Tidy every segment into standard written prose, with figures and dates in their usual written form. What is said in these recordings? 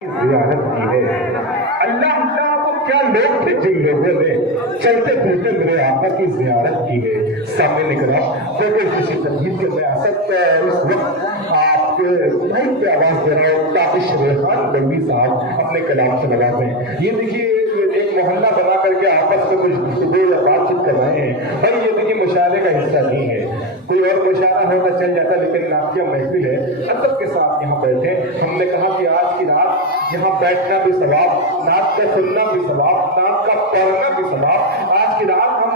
जियारत की है। अल्लाह अल्लाह को क्या लोग थे जिन लोगों ने चलते फिरते मेरे आका की जियारत की है। सामने निकला बगैर किसी तकलीफ के मैं असद इस वक्त आपके माइक पे आवाज दे रहा हूँ ताकि रेहान नबी साहब अपने कलाम से लगाते हैं। ये देखिए एक मोहल्ला बना करके आपस में कुछ गुफ्तगू या बातचीत कर रहे हैं। भाई ये देखिए मुशायरे का हिस्सा नहीं है, कोई और मुशायरा होना चल जाता, लेकिन नातिया महफिल है, अदब के साथ यहाँ बैठे। हमने कहा कि आज की रात यहाँ बैठना भी सवाब, नात का सुनना भी सवाब, नात का पढ़ना भी सवाब। आज की रात हम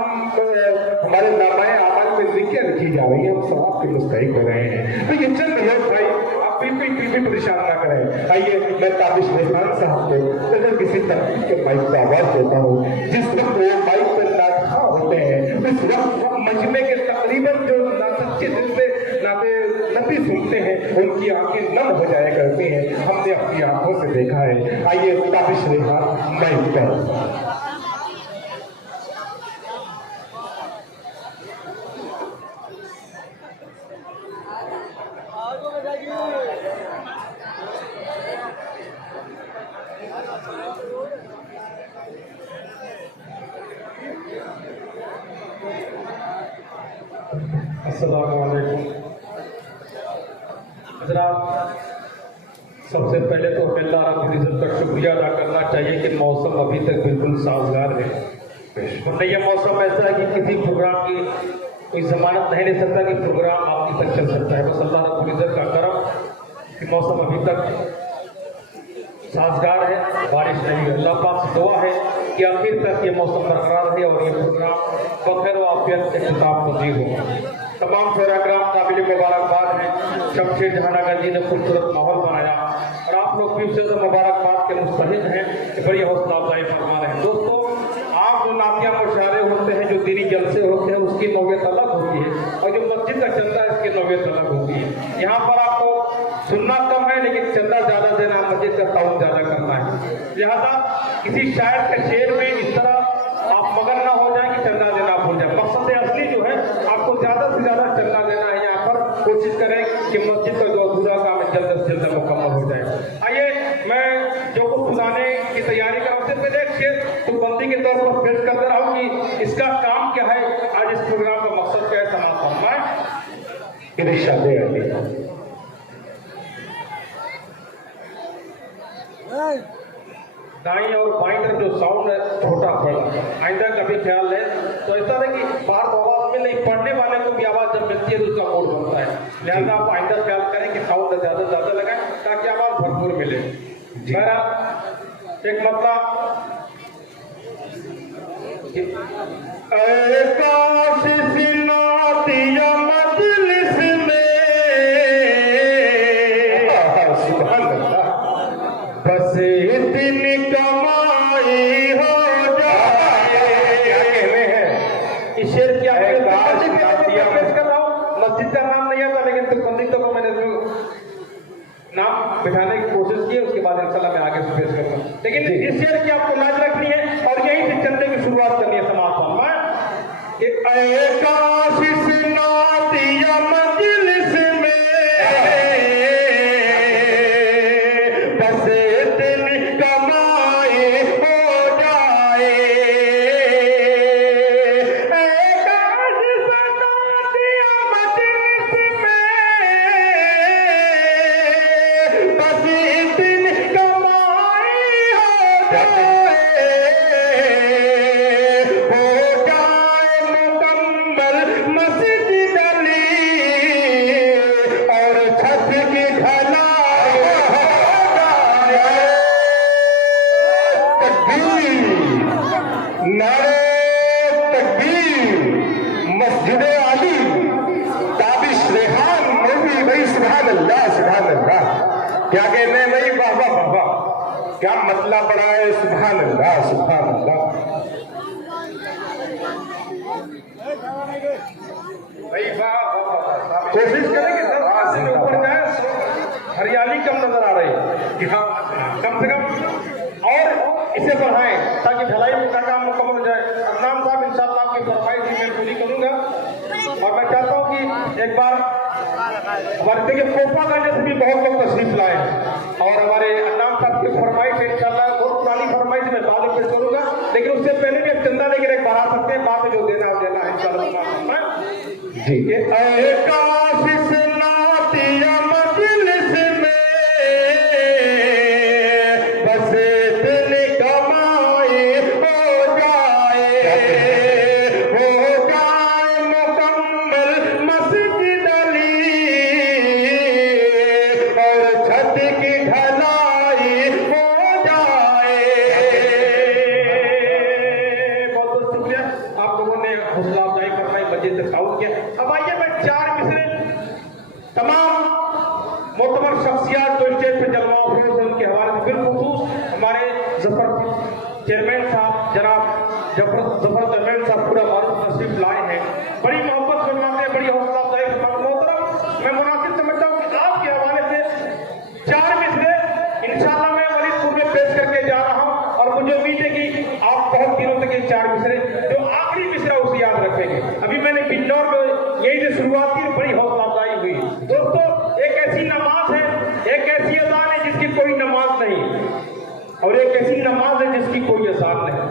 हमारे नामाए आमाल में जिक्र रखी जा रही है, हम सवाब के मुस्तहिक हो रहे हैं। तो ये चंद लोग भाई आप पीपी परेशान ना करें। आइए मैं ताबिश रेहान साहब को अगर किसी तकलीफ के माइक पर आवाज देता हूँ, जिस वक्त वो माइक पर नाखा होते हैं उस वक्त वो मजमे के तकरीबन जो सच्चे दिल से नाते नबी सुनते हैं उनकी आंखें नम हो जाया करती हैं। हमने अपनी आंखों से देखा है। आइए ताबिश रेहान माइक पर। अस्सलामुअलैकुम हज़रात, सबसे पहले तो हमें अल्लाह रब्बुल इज़्ज़त का शुक्रिया अदा करना चाहिए कि मौसम अभी तक बिल्कुल साजगार है। वरना यह मौसम ऐसा है कि किसी प्रोग्राम की कोई जमानत नहीं ले सकता कि प्रोग्राम आपकी तक चल सकता है। बस अल्लाह रब्बुल इज़्ज़त का करम कि मौसम अभी तक साजगार है, बारिश नहीं है। अल्लाह पाक से दुआ है कि आखिर तक ये मौसम बरकरार रहे और ये प्रोग्राम बखैर आफियत के खिताब पजीर हो। तमाम शोराग्राम काबिल मुबारकबाद हैं। शमशेर जहानागर जी ने खूबसूरत माहौल बनाया और आप लोग भी उससे मुबारकबाद के मुस्तहिक हैं कि बड़ी हौसला अफजाई फरमा रहे हैं। दोस्तों, आप जो नातिया मुशायरे होते हैं, जो दीनी जलसे होते हैं, उसकी नौयत अलग होती है और जो मस्जिद का चंदा है इसकी नौयत अलग होती है। यहाँ पर आपको सुनना कम है लेकिन चंदा ज्यादा देना, मस्जिद का ताउन ज्यादा करना है। लिहाजा किसी शायर के शेर में इस तरह आप मगन ना हो जाए कि चंदा देना भूल जाए। मकसद असली जो है आपको ज्यादा से ज्यादा चंदा देना है। यहाँ पर कोशिश करें कि मस्जिद का जो अधूरा काम है जल्द से जल्द मुकम्मल हो जाए। आइए मैं जो कुछ सुनाने की तैयारी कर रहा हूँ, सिर्फ एक शेर तो बंदी के तौर पर पेश कर दे रहा हूँ कि इसका काम क्या है, आज इस प्रोग्राम का मकसद क्या है, समाप्त फरमाएं। दाई और बाई तरफ जो साउंड है छोटा पड़ा, आइंदा कभी ख्याल है तो ऐसा है कि बाहर आवाज में नहीं, पढ़ने वाले को भी आवाज जब मिलती है तो उसका मूड बनता है। लिहाजा आप आइंदा ख्याल करें कि साउंड ज्यादा से ज्यादा लगाएं ताकि आवाज भरपूर मिले। मेरा एक मतलब बस इतनी कमाई हो जाए। क्या कहने हैं इस शेर की? पेश कर रहा हूँ, मस्जिद का नाम नहीं आता लेकिन तो पंडितों को मैंने नाम बिठाने की कोशिश की, उसके बाद इंशाल्लाह मैं आगे से पेश करता हूँ। लेकिन इस शेर की आपको नाज रखनी है और यहीं से चलने की शुरुआत करनी है। समाज कि क्या कहने हैं भाई? वाह वाह वाह वाह, क्या मतलब बड़ा है। सुभान अल्लाह सुभान अल्लाह। भाई वाह वाह, कोशिश करें कि सब हाथ से ऊपर जाए, हरियाली कम नजर आ रही है कि हाँ कम से कम और इसे बढ़ाएं ताकि ढलाई का काम मुकम्मल हो जाए। अदनान साहब इंशाअल्लाह आपकी फरमाइश मैं पूरी करूंगा और मैं चाहता हूँ कि एक बार हमारे देखिए कोपागंज से भी बहुत लोग तशरीफ लाए और हमारे अदनान साहब के फरमाइश है इंशाल्लाह, बहुत पुरानी फरमाइश मैं बाद में पेश करूंगा, लेकिन उससे पहले भी एक चंदा लेकर एक बढ़ा सकते हैं, बाद में जो देना है देना है इंशाल्लाह। जी ये काशिश नातिया मजलिस में बस दिल कमाए हो जाए मुकम्मल मस्जिद अली और छत की ढलाई हो जाए। बहुत बहुत शुक्रिया, आप लोगों ने हौसला अफजाई करना है, मस्जिद तक ताउन किया। अब आइए मैं 4 मिसरे तमाम मोतबर शख्सियात जो स्टेज पे जलवा अफरोज है उनके हवाले से, बिलखुसूस हमारे जफर चेयरमैन साहब जनाब जफर चेयरमैन साहब पूरा मारूफ तशरीफ लाए हैं, बड़ी मोहब्बत फरमाते हैं, बड़ी हौसला अफजाई फरमाते हैं। मोहतरम मैं मुनासिब समझता हूँ कि आपके हवाले से 4 मिसरे इंशाअल्लाह मैं वलीदपुर में पेश करके जा रहा हूँ, और मुझे उम्मीद है कि आप बहुत दिनों तक ये 4 मिसरे जो आखिरी मिसरा उसे याद रखेंगे। अभी मैंने बिन्नौर में यही से शुरुआत की, बड़ी हौसला अफजाई हुई। दोस्तों एक ऐसी नमाज है, एक ऐसी अजान है जिसकी कोई नमाज नहीं, और एक ऐसी नमाज है जिसकी कोई अजान नहीं।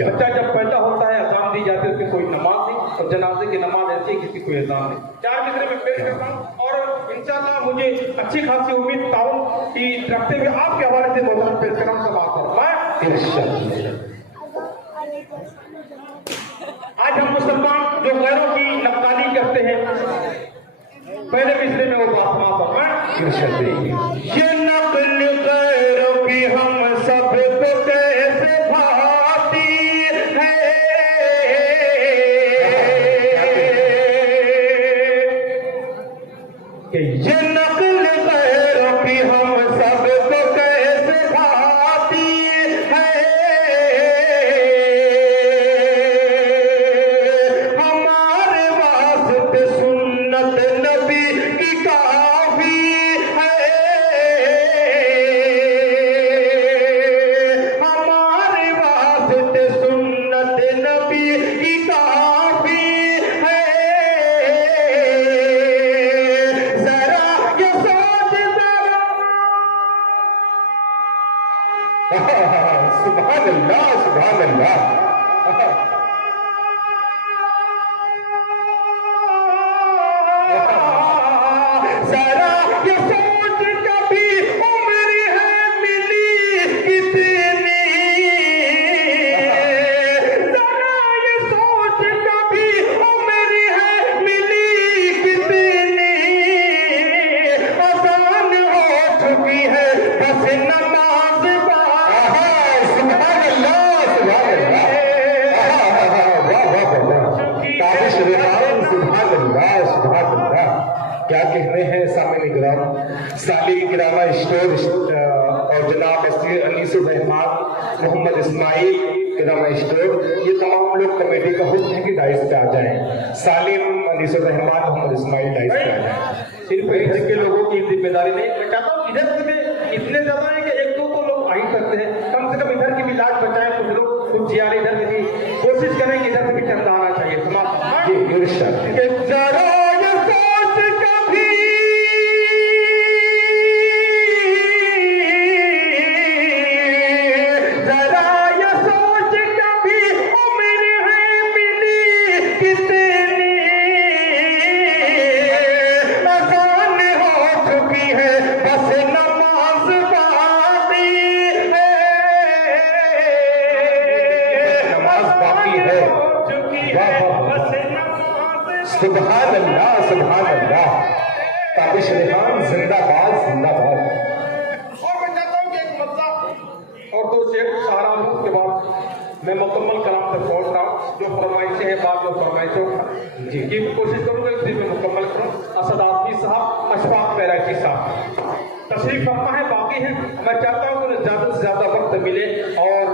बच्चा जब पैदा होता है अजान दी जाती है, उसकी कोई नमाज नहीं, और जनाजे की नमाज ऐसी है जिसकी कोई अजान नहीं। 4 मिसरे में पेश करता हूँ और इंशाअल्लाह मुझे अच्छी खासी उम्मीद ताउन की रखते हुए आपके हवाले से मोहतरम पेश कर रहा हूँ। समाप्त आज हम मुसलमान जो गैरों की नक्काली करते हैं, पहले मिसरे में वो बात समाप्त ये नकल गैरों की हम सबको कैसे भाती है, ये नकल गैरों की हम सबको कैसे भाती है। हमारे वास्ते सुन्नत नबी की काफी है, हमारे वास्ते सुन्नत नबी की काफी है। जरा ये सोच जरा, सुभान अल्लाह सुभान अल्लाह। जरा ये सोच कभी उम्र है मिली कितनी, जरा ये सोच कभी उम्र है मिली कितनी, अजान हो चुकी है बस नमाज सुभान अल्लाह सुभान अल्लाह। वाह वाह वाह, काबिश रेहान, सुभान अल्लाह सुभान अल्लाह। क्या कहने हैं सामने किराम, साली किरामा स्टोर और जनाब अनीसुर रहमान मोहम्मद इस्माइल किरामा स्टोर, ये तमाम लोग कमेटी का हुक्म है कि डाइस पे आ जाएं। सालिम अनीसुर रहमान मोहम्मद इस्माइल डाइस पे आ जाएं। सिर्फ इधर के लोगों की जिम्मेदारी नहीं, मैं चाहता हूँ इधर से इतने ज्यादा है कि 1-2 तो लोग आ ही सकते हैं, कम से कम इधर की भी लाज बचाएं, कुछ लोग कुछ जियारे इधर से भी कोशिश करें कि इधर से भी चंदा आना चाहिए। समाप्त। जी इरशाद। जरा ये सोच कभी, जरा ये सोच कभी उम्र है मिली कितनी, अजान हो चुकी है बस नमाज बाकी है, नमाज बाकी है। वाह वाह वाह, सुभान अल्लाह सुभान अल्लाह। काबिश रेहान जिंदाबाद जिंदाबाद। और मैं चाहता हूँ कि एक मसला और 2 शेर सहारा लूं, उसके बाद मैं मुकम्मल कलाम तक पहुँच रहा हूँ। जो फरमाइशें हैं बाद में फरमाइशों जी की कोशिश करूँगा इसी में मुकम्मल करूँ। असद आदमी साहब, अशफाक बैराकी साहब तशरीफ फरमा है, बाकी हैं। मैं चाहता हूँ कि ज़्यादा से ज़्यादा वक्त मिले, और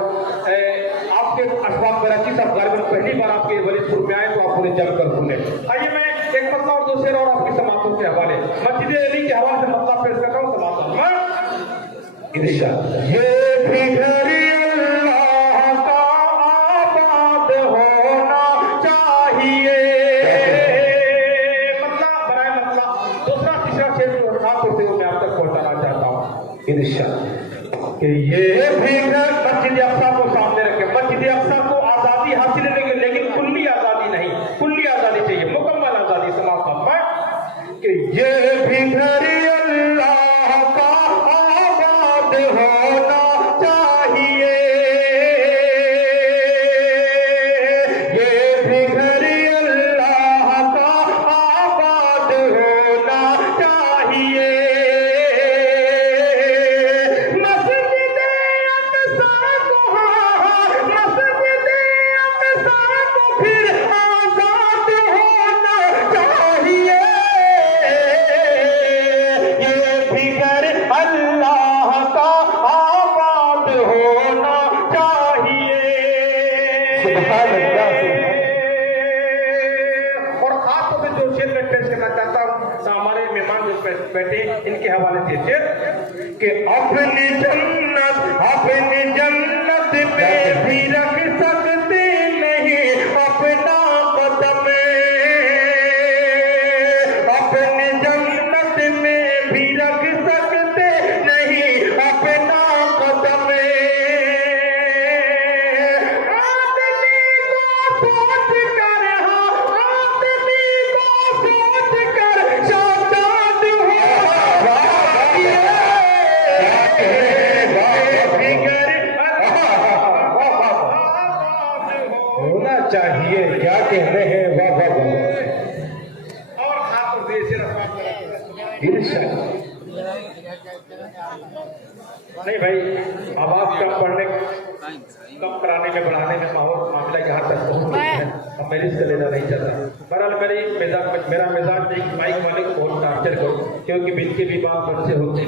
आपके अशफाक बैराकी साहब गालिबन पहली बार आपके वलीदपुर में आए तो आप उन्हें जम कर सुने। आइए मैं एक मसला और 2 शेर और आपकी समातों के हवाले, मस्जिद अली के हवाले से मसला पेश करता हूँ। समात इरशाद। ये भी घर अल्लाह का आबाद होना चाहिए। मतलब बराए मतलब दूसरा तीसरा शेर जो हाथ होते हुए मैं आप तक पहुंचाना चाहता हूँ। इरशाद। कि ये भी घर मस्जिद अक्सा को सामने रखें। मस्जिद अक्सा को आजादी हासिल है, लेकिन कुल्ली आजादी नहीं, कुल्ली आजादी चाहिए, मुकम्मल आजादी। समाप्त में कि ये भी घर अल्लाह का आबाद होना चाहिए, ये भी घर अल्लाह का आबाद होना चाहिए। मस्जिद अक्सा को, मस्जिद अक्सा को फिर आजाद होना चाहिए, ये भी घर अल्लाह का आबाद होना चाहिए। सुभान अल्लाह। और खास तौर से जो शेर में पेश करना चाहता हूँ, हमारे मेहमान जो बैठे इनके हवाले से शेर कि अपनी जन्नत में भी रख सकते नहीं अपना कदम, अपनी जन्नत में भी रख सकते नहीं अपना कदम। आदमी को सोच कर, हाँ आदमी को सोच कर शादाद होना चाहिए। क्या कहने हैं, वाह वाह वाह। और खास तौर से शेर अफवाह इरशाद। नहीं भाई, आवाज कम कराने में, बढ़ाने में माहौल मामला यहाँ तक पहुँच गया है। अब मैं रिस्क लेना नहीं चाहता। बहरहाल मेरा मिजाज एक माइक वाले को बहुत टार्चर करो, क्योंकि इनके भी बाल बच्चे होते हैं,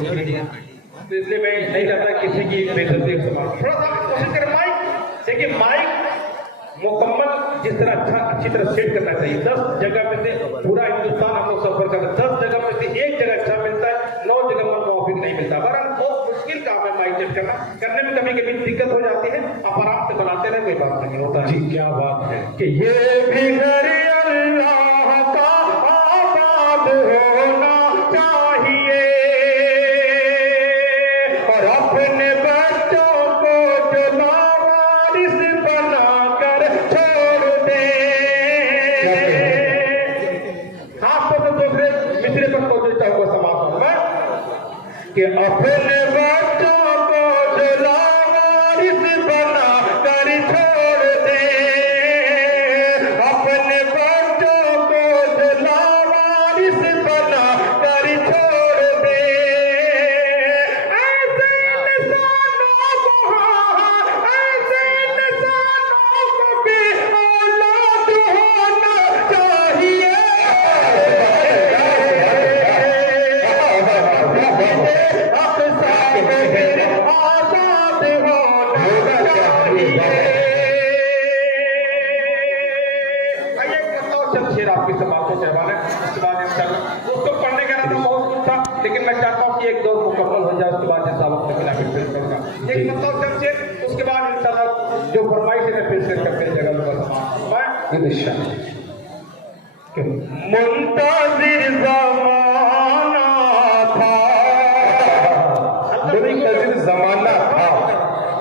तो इसलिए मैं नहीं चाहता किसी की बेइज्जती हो। समाज थोड़ा सा कोशिश करें माइक, देखिए माइक मुकम्मल जिस तरह अच्छी तरह सेट करना चाहिए। 10 जगह में से पूरा हिंदुस्तान हम लोग सफर करते हैं, 10 जगह में से एक जगह अच्छा मिलता है, 9 जगह पर मुआफिक नहीं मिलता। बहरहाल बहुत मुश्किल काम है माइक सेट करना, करने में कभी कभी दिक्कत हो जाती है। आप आराम से बनाते रहे, कोई बात नहीं होता जी क्या बात है कि ये भी घर अल्लाह का आबाद होना चाहिए, और अपने बच्चों को जो लावारिस बनाकर छोड़ दे। खास तौर से दूसरे मिसरे पर तो देता हुआ समाज में कि अपने बच्चों को जो लावारिस बनाकर छोड़ दे, अपने बच्चों को जो लावारिस बनाकर छोड़ दे। ऐसे इंसानों को, ऐसे इंसानों को भी औलाद होना चाहिए। अक्सा को फिर आजाद होना चाहिए। आइए एक मतलब चंद शेर आपकी समाप्त हो जाए, उसके बाद इंशाल्लाह उसको पढ़ने का ना बहुत कुछ था, लेकिन मैं चाहता हूँ कि एक दो मुकम्मल हो जाए, उसके बाद जैसा वक्त मिला फिर पेश करूंगा एक मतलब चंद शेर, उसके बाद इंशाल्लाह जो फरमाइश है पेश करते जगह मैं इरशाद। मुंतजिर ज़माना था, मुंतजिर ज़माना था।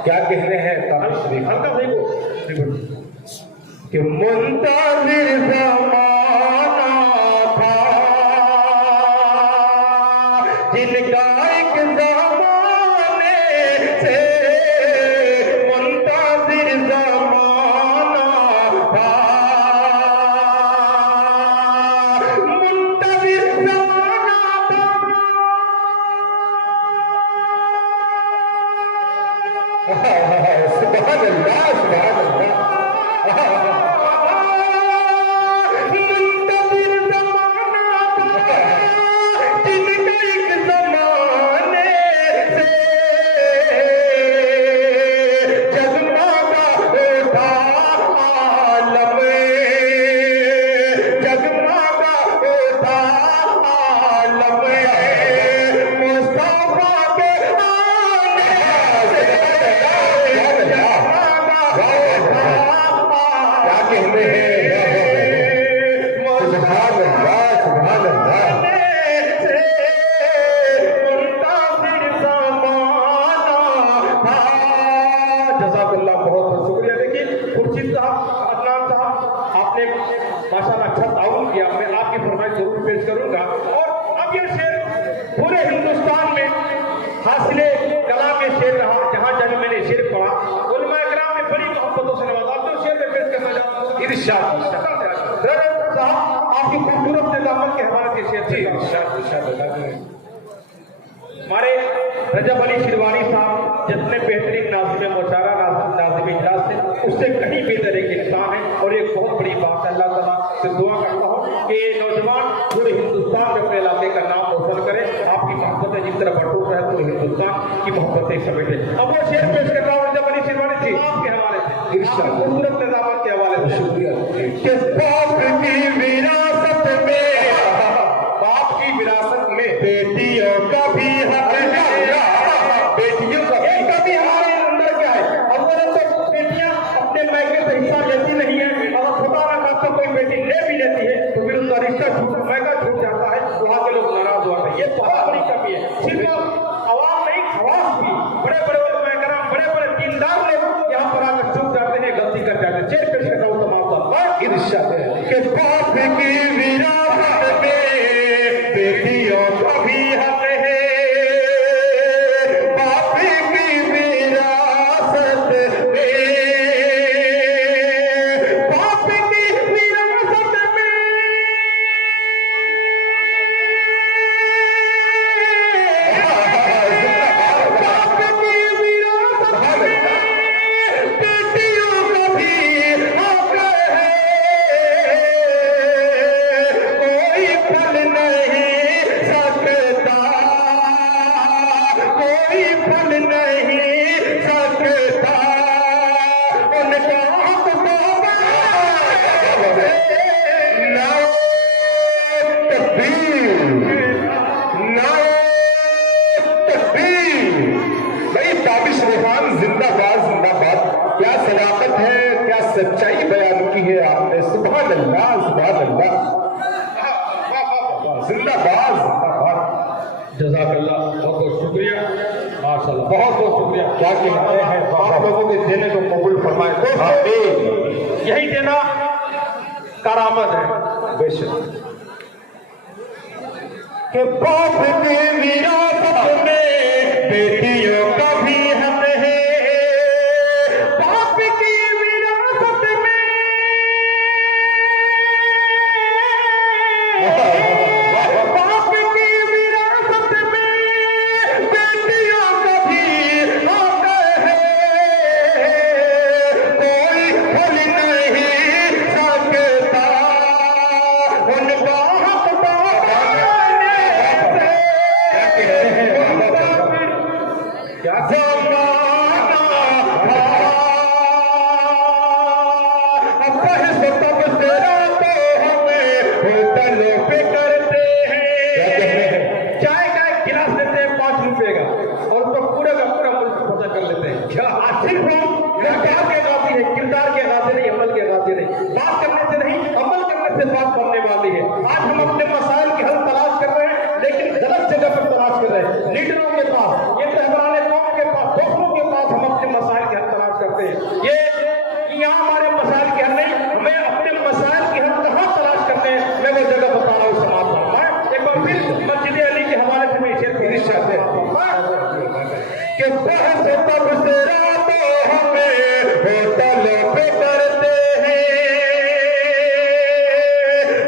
क्या कहने हैं काफी शरीफ हल्का भाई को कि मुंतजिर ज़माना था, जिनका एक ज़माने से मुंतजिर ज़माना था, मुंतजिर ज़माना था। सुभान अल्लाह, सुभान अल्लाह। मुंतजिर ज़माना था, जिनका एक ज़माने से जगमगा उठा आलम, जगमगा उठा आलम, मुस्तफा के आने से जगमगा उठा मैं आपकी फरमाइश जरूर पेश करूंगा। और अब ये शेर पूरे हिंदुस्तान में हासिले कला में शेर रहा, जहां जब मैंने शेर पढ़ा उलमा इकराम ने बड़ी मोहब्बतों से नवाजा। तो शेर में पेश करना चाहता हूं इरशाद साहब, आपकी खूबसूरत निजामत के हवाले से शेर थी। हमारे रजब अली शिरवानी साहब जितने बेहतरीन नाज़िम मुशारा नाज़िम इजलास थे, उससे कहीं बेहतर एक इंसान है। और एक बहुत बड़ी बात है, अल्लाह ताला से दुआ करता हूँ कि ये नौजवान पूरे हिंदुस्तान में अपने इलाके का नाम रोशन करे। आपकी मोहब्बतें जिस तरह बटूर रहे पूरे हिंदुस्तान की मोहब्बतें समेटे। अब वो शेर पेश कर रहा हूँ रजब अली शिरवानी जी आपके हवाले से, खूबसूरत निजामत के हवाले से। शुक्रिया। बाप की विरासत में बेटियों का भी हक है, बेटियों का भी हमारे अंदर क्या है। अव्वल तो बेटियां अपने मायके से हिस्सा लेती नहीं है, और खुदा ना खास्ता कोई बेटी ले भी लेती है तो फिर उसका रिश्ता मायका छूट जाता है, वहां के लोग नाराज होते हैं। ये बहुत बड़ी कमी है। सिर्फ अवाम नहीं, खवास भी, बड़े बड़े उलमा-ए-कराम, बड़े बड़े दीनदार लोग यहाँ पर आकर चूक जाते हैं, गलती कर जाते हैं। शेर पेश कर रहा हूँ तमाम इरशाद है कि बाप की विरासत में बेटियों का भी हक है, बाप की विरासत में, बाप की विरासत में, बाप की विरासत में बेटियों का भी हक है। कोई फल नहीं सकता, कोई फल नहीं सकता उनका हक तो भाई ताबिश रूहान जिंदाबाद जिंदाबाद। क्या सदाकत है, क्या सच्चाई बयान की है आपने। सुभान अल्लाह सुभान अल्लाह, जिंदाबाद जिंदाबाद। जज़ाकल्लाह, बहुत बहुत शुक्रिया, माशाअल्लाह, बहुत बहुत शुक्रिया। क्या कहते हैं, आप लोगों के देने को कबूल फरमाए। यही देना करामत है बेशक। के बाप की विरासत में बेटियों का भी हक है, बाप की विरासत में, बाप की विरासत में बेटियों का भी हक है। कोई फल नहीं सकता उनका हक क्या जमाना था, अब बहस तब तेरा तो हमें होटलों पे करते हैं। चाय का एक गिलास लेते हैं 5 रुपए का, और उसको पूरे का पूरा मुल्क पता कर लेते हैं। क्या आखिर किरदार के गाती है, किरदार के गाते नहीं, अमल के गाते नहीं। बात करने से नहीं, अमल करने से बात बनने वाली है। आज हम अपने मसाइल के हल तलाश कर रहे हैं, लेकिन गलत जगह पर तलाश कर रहे हैं। लीडरों के पास, ये रहबराने कौम के पास, दोस्तों के पास हम अपने मसाइल के हल तलाश करते हैं। ये यहाँ हमारे मसाइल के हल नहीं, हमें अपने मसाइल के हल कहाँ तलाश करते हैं, मैं वो जगह बता रहा हूँ। समाप्त करना है एक बार फिर मस्जिद अली के हवाले से मैं शेर पेश करते हैं कि बहस तब से रातों हमें होटलों पे करते हैं,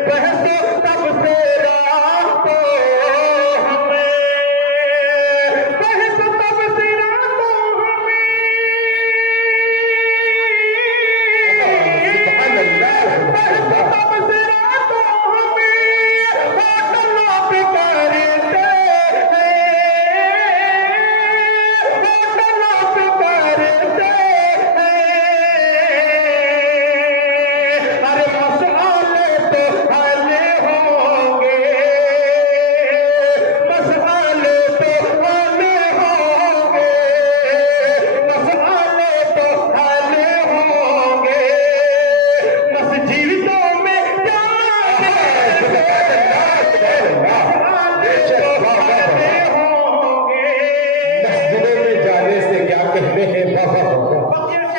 बहस तब से रातों हमें, बहस तब से रातों हमें, बहस तब से रातों हमें होटलों पे करते हैं, होटलों पे करते हैं। अरे मसाले तो हल होंगे, मसाले तो हल होंगे, मसाले तो हल होंगे, मस्जिदों में जाने से मसाले तो हल होंगे। मस्जिदों में जाने से क्या कहते हैं बाबा,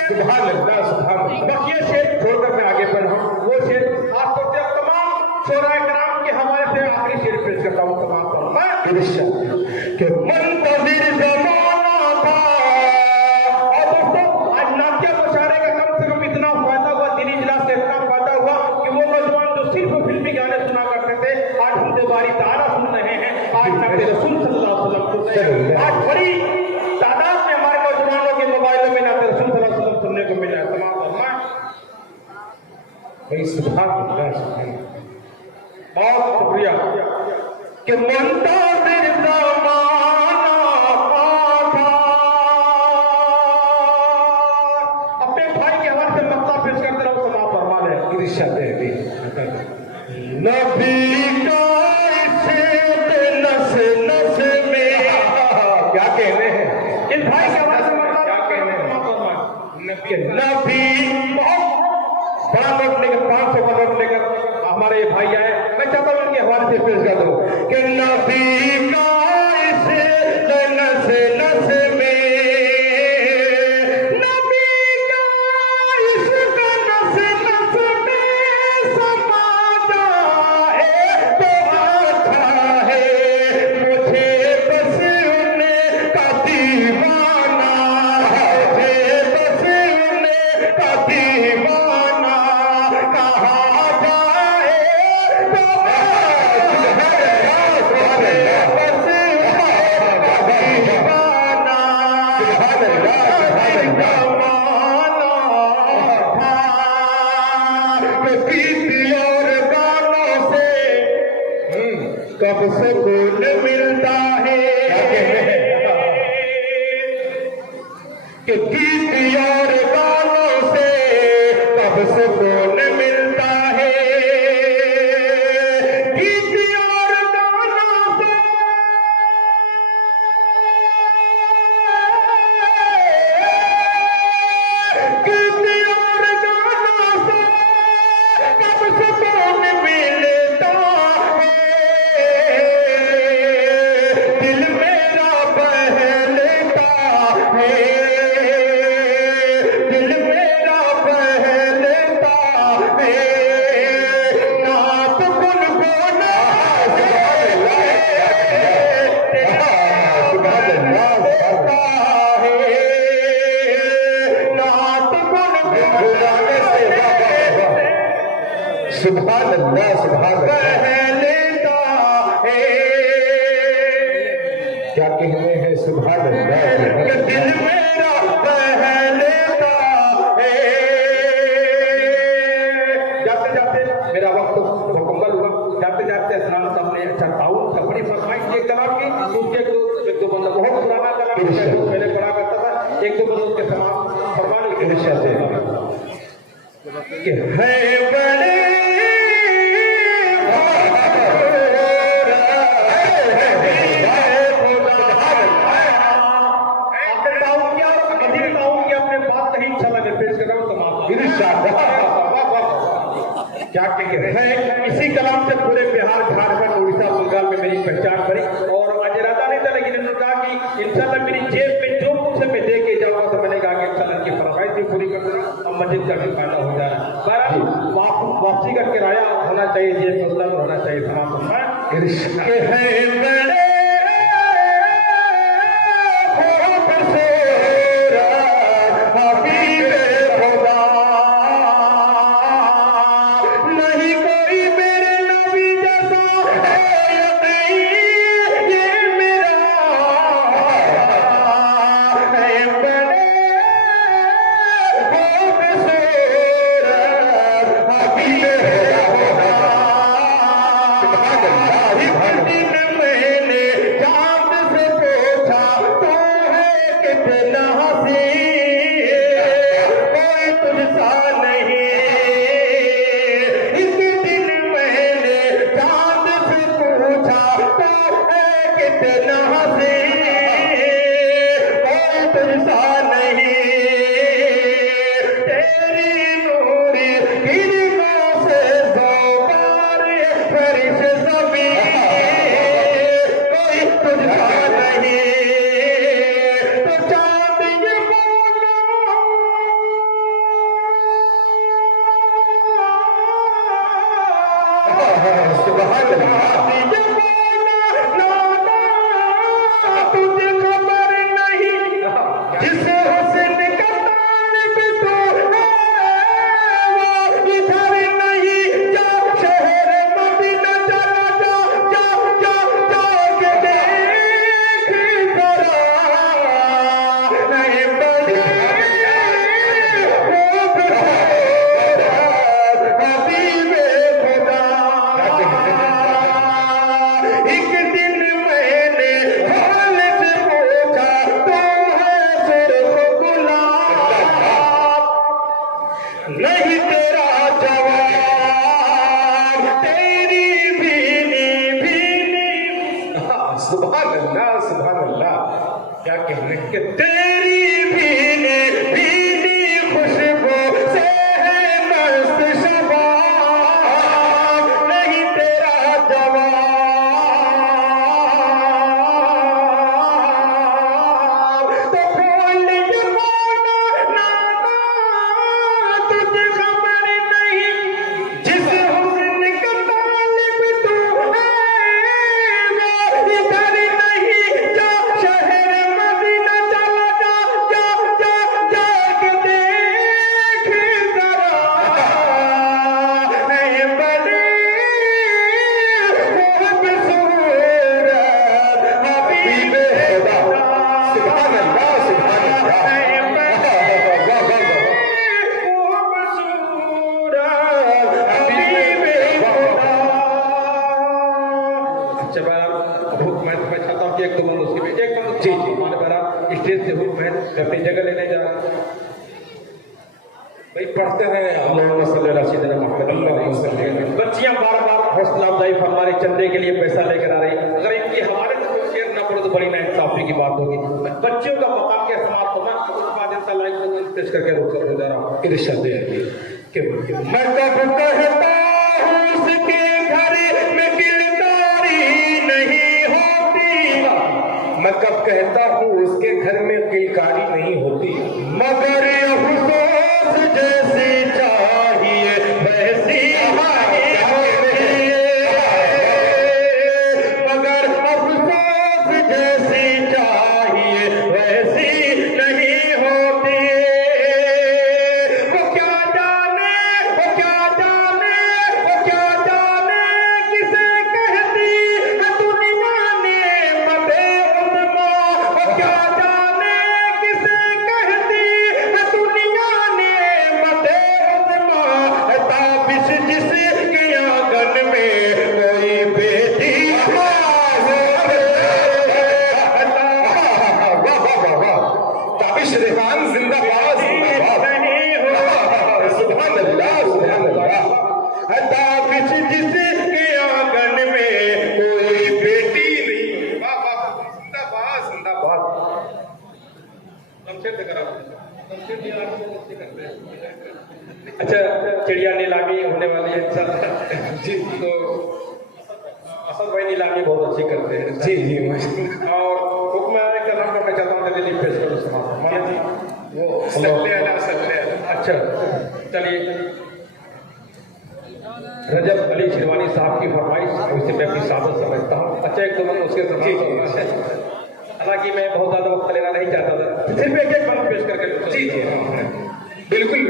सुभान अल्लाह सुभान अल्लाह। बस ये शेर छोड़कर मैं आगे बढ़ा हूँ। वो शेर आपको जब तमाम शोरा कराम के हवाले से आखिरी शेर पेश करता हूँ तमाम पर मैं इरशाद के मुंतजिर जमाना था। और दोस्तों आज नाट्य मुशायरे का कम से कम इतना फायदा हुआ, दीनी इजलास से इतना फायदा हुआ कि वो नौजवान जो सिर्फ फिल्मी गाने सुना करते थे आज हम दोबारी तारा सुन रहे हैं, आज नबी रसूल सल्लल्लाहु अलैहि वसल्लम सुन रहे हैं। आज बड़ी तादाद में हमारे नौजवानों के मोबाइलों में नबी रसूल सल्लल्लाहु अलैहि वसल्लम सुनने को मिल रहा है। तमाम भाई सुभान अल्लाह, बहुत शुक्रिया कि मुंतजिर जमाना था। अपने भाई के हवाले से मसला पेश करते रहो, समाप्त फरमा लें। इरशाद है नबी का इसे नस नस में क्या कहने हैं इस भाई के हवाले से मसला क्या कहने हैं? समाप्त फरमाएं। नबी बहुत बड़ा नोट लेकर 500 का नोट लेकर हमारे ये भाई आए, मैं चाहता हूँ इनके हवाले से पेश कर दूं कि नबी का इसे नस नस में, नबी का इश्क नस नस में समा जाए तो अच्छा है। मुझे बस उनका दीवाना, मुझे बस उनका दीवाना कहा जाए तो कब सुकून मिलता है कि गीत और गानों से कब सुकून मिलता है। गीत और गानों से गीत और गानों से कब सुकून मिलता है। दिल मेरा बहलता है, दिल मेरा बहलता है। नात गुनगुना सुभान अल्लाह, सुभान बहलता है। क्या कहने हैं सुभान अल्लाह, दिल मेरा बहलता है। जाते जाते मेरा वक्त मुकम्मल हुआ, जाते जाते इस्लाम साहब ने अच्छा ताउन सफरी फरमाई एक कलाम की, उसके एक दो बंदा बहुत पुराना कलाम है जो पहले पढ़ा करता था, एक दो बंदा उसके समाप्त फरमाने के लिए कि है बड़े क्या है इसी कलाम से पूरे बिहार, झारखंड, उड़ीसा, बंगाल में मेरी पहचान बनी। और आज इरादा नहीं था, लेकिन इन्होंने कहा कि इंशाल्लाह मेरी जेब में जो कुछ मैं दे के जाऊंगा, तो मैंने कहा कि इंशाल्लाह की फरमाइश भी पूरी कर दूंगा और मस्जिद का भी फायदा हो जा रहा है। बहरहाल वापसी का किराया होना चाहिए, जेब में उतना होना चाहिए। समाप्त मैंने भाई पढ़ते हैं बच्चियां बार बार हौसला अफजाई फरमा रही, चंदे के लिए पैसा लेकर आ रही। अगर इनकी हमारे से कोई शेयर ना पड़े तो बड़ी नाइंसाफी की बात होगी। बच्चियों का मकाम के इस्तेमाल होगा, कुछ बात इंसान लाइक को पेश करके रोक कर हो जा रहा हूँ। इरशाद है कि मैं कब कहता हूँ उसके घर में किलकारी नहीं होती, मैं कब कहता हूँ उसके घर में किलकारी नहीं होती, मगर अफसोस जैसी चाहिए वैसी मगर अफसोस जैसी चाहिए वैसी नहीं होती। वो क्या जाने वो क्या जाने वो क्या जाने किसे कहती है दुनिया ने मदे उम्मा, वो क्या जाने किसे कहती है दुनिया ने मदे उम्मा, ताबिश जिसके आंगन में कोई बेटी ताबिश रेहान जिंदाबाद नहीं हो, सुभान अल्लाह सुभान अल्लाह, ताबिश जिसके आंगन में कोई बेटी नहीं। वाह वाह जिंदाबाद जिंदाबाद। अच्छा, चिड़िया नीलामी होने वाली है जी तो असद भाई नीलामी बहुत अच्छी करते हैं। जी जी और हुक्म करना का मैं चाहता हूँ जल्दी पेश करो समाज माना जी वो सल्ले अला सल्ले अला। अच्छा चलिए, रजब अली शिरवानी साहब की फरमाइश, उसे मैं अपनी सादत समझता हूँ। अच्छा एक दो मिनट उसके हालांकि मैं बहुत ज्यादा वक्त लेना नहीं चाहता था, सिर्फ एक एक बात पेश करके जी जी बिल्कुल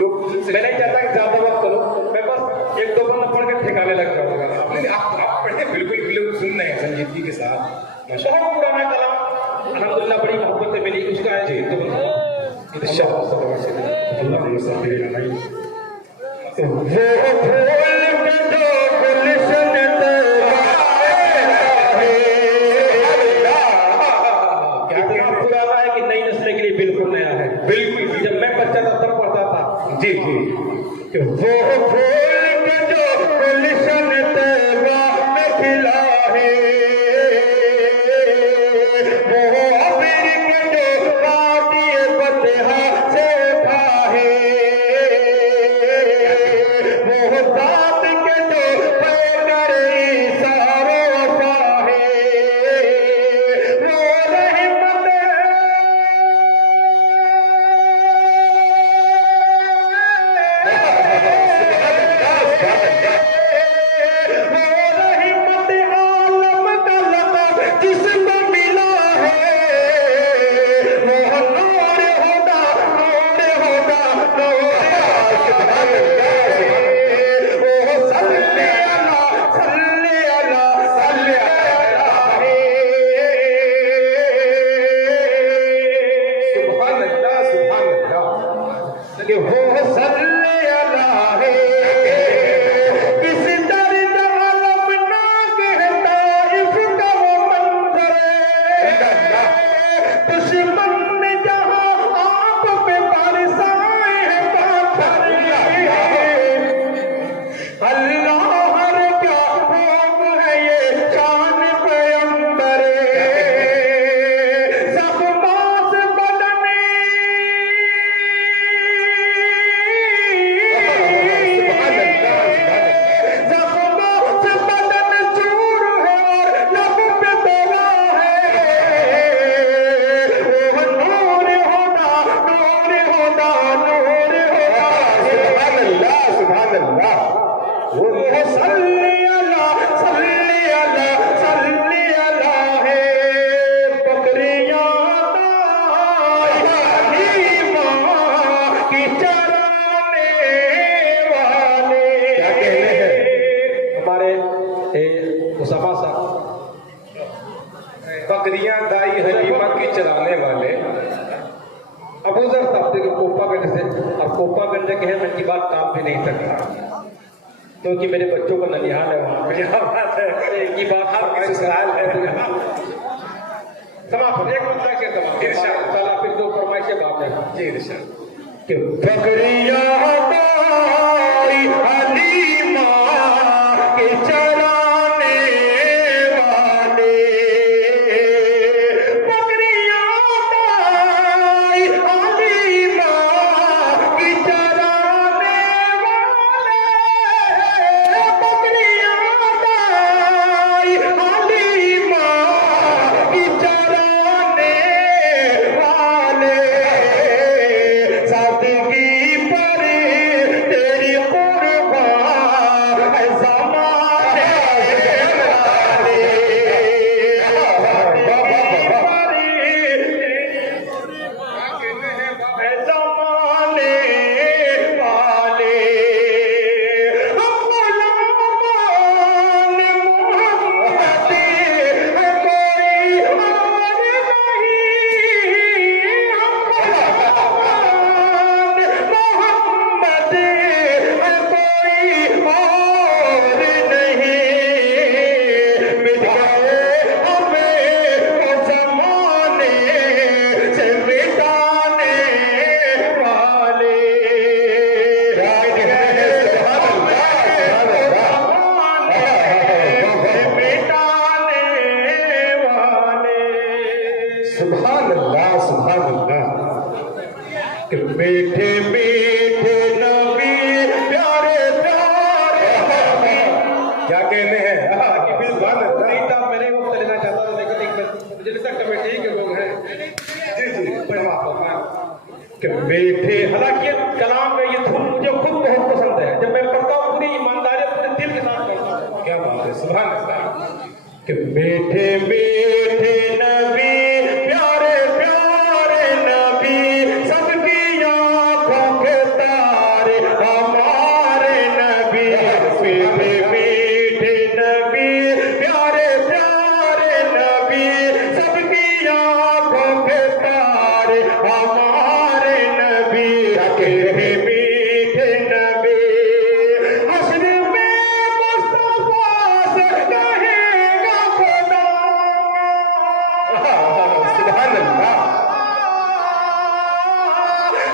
लोग मैं नहीं चाहता कि ज्यादा वक्त करो, मैं बस एक दो बंद पढ़ के ठिकाने लग जाऊंगा। आप पढ़े बिल्कुल बिल्कुल सुन रहे हैं संजीदगी के साथ। बहुत पुराना कलम अल्हम्दुलिल्लाह बड़ी मोहब्बत से मिली, उसका है एक दो बंद पुराना है कि नई नस्ल के लिए बिल्कुल नया है। बिल्कुल जब मैं बच्चा था तब पढ़ता था। जी जी वो फूल के जो गुलशन तैबा में खिला है, वो अबीर के जो वादी बतहा से उठा है, वो जात के जो पैकर इशारों वफा है, वो रहमत जिसको मिला है वो नूर होगा नूर होगा वो सल्ले अला सल्ले अला सल्ले अला सुभान अल्लाह सुभान अल्लाह कि वो सल्ले अला है। किस दर्द आलम ना कहता इसका वो मंजर, दुश्मन ने जहां आप पे बरसाए हैं पाथर, अल्लाह हर क्या खूब है ये शान पैगंबर, ज़ख्मात बदने ज़ख्मात बदन चूर है और लब पे दवा है, वो नूर होगा नूर होगा नूर होगा। सुभान अल्लाह सुभान अल्लाह। वो सल्ली अला सल्ली अला सल्ली अला है, बकरियां हलीमा की चराने वाले। क्या कहने हैं हमारे उसामा साहब बकरियां दाई हलीमा की चराने वाले। अबूजर साहब थे कोपागंज से, और कोपागंज के हैं मन की बात काम भी नहीं सकता क्योंकि मेरे बच्चों का ननिहाल है वहाँ पे। क्या बात है, की बात ससुराल है। समाप्त, एक मिनट के समाप्त। इरशाद। चला फिर दो फरमाइशें बाप ने जी इरशाद। कि बकरियां दाई हलीमा के चराने वाले, बकरियां दाई हलीमा के चराने वाले, बकरियां दाई हलीमा के चराने वाले, सादगी पर तेरी कुर्बान है ज़माने वाले, सादगी पर तेरी कुर्बान है ज़माने वाले, हम गुलामान मोहम्मद है कोई और नहीं, हम गुलामान मोहम्मद है कोई और नहीं, मिट गए हमें वो ज़माने से मिटाने वाले, मिट गए सुभान अल्लाह सुभान अल्लाह। कि मीठे मीठे नबी प्यारे प्यारे नबी, क्या कहने हैं? कि फिर सुभान अल्लाह। मैंने वो लेना चाहता था लेकिन एक मुझे लगता कमेटी के लोग हैं जी जी कि मीठे, हालांकि कलाम में ये धुन मुझे खुद बहुत पसंद है, जब मैं पढ़ता हूँ पूरी ईमानदारी पूरे दिल के साथ पढ़ता हूँ। क्या बात है, सुभान अल्लाह। कि मीठे मीठे नबी प्यारे प्यारे नबी, सबकी आंखों के तारे हमारे नबी, मीठे मीठे नबी प्यारे प्यारे नबी, सबकी आंखों के तारे हमारे नबी, मीठे मीठे नबी, हश्र में मुस्तफा से कहेगा खुदा, सुभान अल्लाह।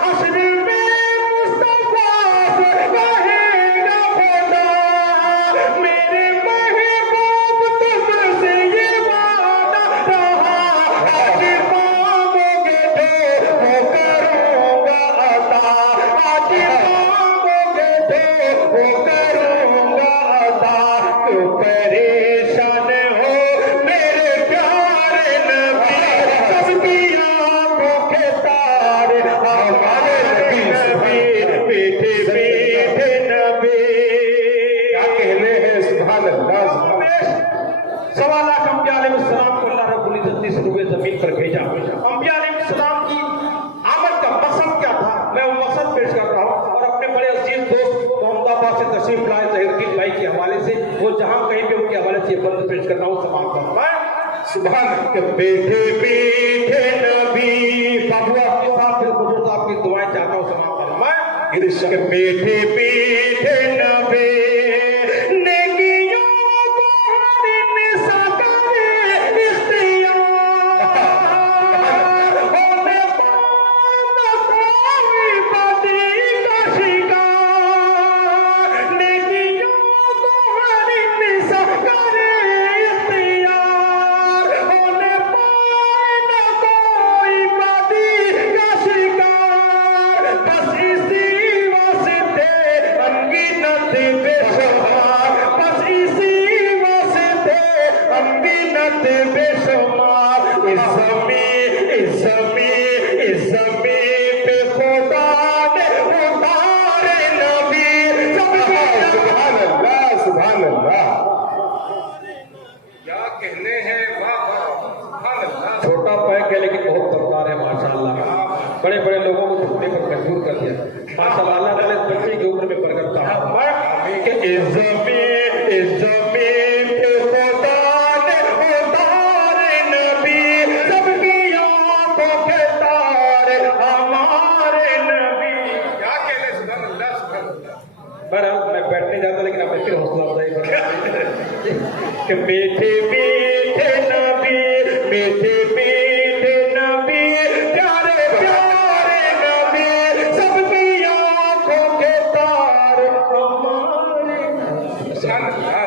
हश्र में मुस्तफा से कहेगा खुदा, मेरे महबूब तुमसे ये वादा रहा, आज मांगोगे तो वो करूंगा अता, आज मांगोगे तो वो करूंगा अता, क्यों परेशान हो मेरे प्यारे नबी, सबकी आंखों के तारे हमारे नबी, मीठे मीठे नबी। क्या कहने हैं, सुभान अल्लाह सुभान अल्लाह। सवा लाख अंबिया अलैहिस्सलाम को अल्लाह रब्बुल इज्जत ने शुरू जमीन पर भेजा। अंबिया अलैहिस्सलाम की आमद का मकसद क्या था, मैं वो मकसद पेश कर रहा हूँ, और अपने बड़े अजीज दोस्त मोहम्मदाबाद से तशरीफ लाए जहीरुद्दीन भाई के हवाले से, वो जहाँ कहीं भी उनके हवाले से ये बंद पेश करना हूँ, समाप्त करना है। सुभान के मीठे मीठे नबी, बाबू आपके साथ फिर बुजुर्ग आपकी दुआएं चाहता हूँ, समाप्त करना है। इरशाद। के मीठे मीठे नबी, नेकियों को हर इंसान करे इख्तियार, होने पाना कोई बदी का शिकार, नेकियों को हर इंसान करे इख्तियार, होने पाना कोई बदी का शिकार, बस इसी वास्ते अनगिनत बेशुमार, बस इसी वास्ते अनगिनत बेशुमार, इस ज़मीन पे खुदा ने उतारे नबी, सबकी सुभान अल्लाह सुभान अल्लाह। क्या कहने हैं, वाह वाह, सुभान अल्लाह। छोटा पैक है लेकिन बहुत दमदार है माशाअल्लाह, बड़े बड़े लोगों को झुकने पर मजबूर कर दिया माशाअल्लाह। अल्लाह ताला इस बच्चे की उम्र में बरकत था कि इस ज़मीन पे खुदा ने उतारे नबी, सबकी आंखों के तारे हमारे नबी। क्या कहने, सुभान अल्लाह सुभान अल्लाह। बहरहाल मैं बैठने जाता लेकिन अब मैं फिर हौसला अफजाई कर कि मीठे मीठे नबी, मीठे मीठे इंशाअल्लाह